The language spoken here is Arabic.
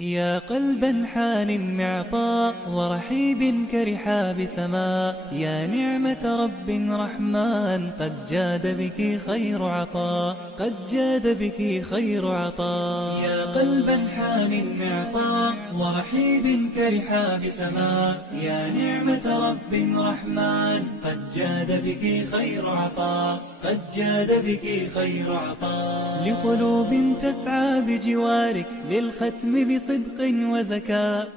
يا قلبا حان معطاء ورحيب كرحاب سماء، يا نعمة رب رحمن قد جاد بك خير عطاء، قد جاد بك خير عطاء. يا قلبا حان معطاء ورحيب كرحاب سماء، يا نعمة رب رحمن قد جاد بك خير عطاء، قد جاد بك خير عطاء. لقلوب تسعى بجوارك للختم بصدق وزكاء،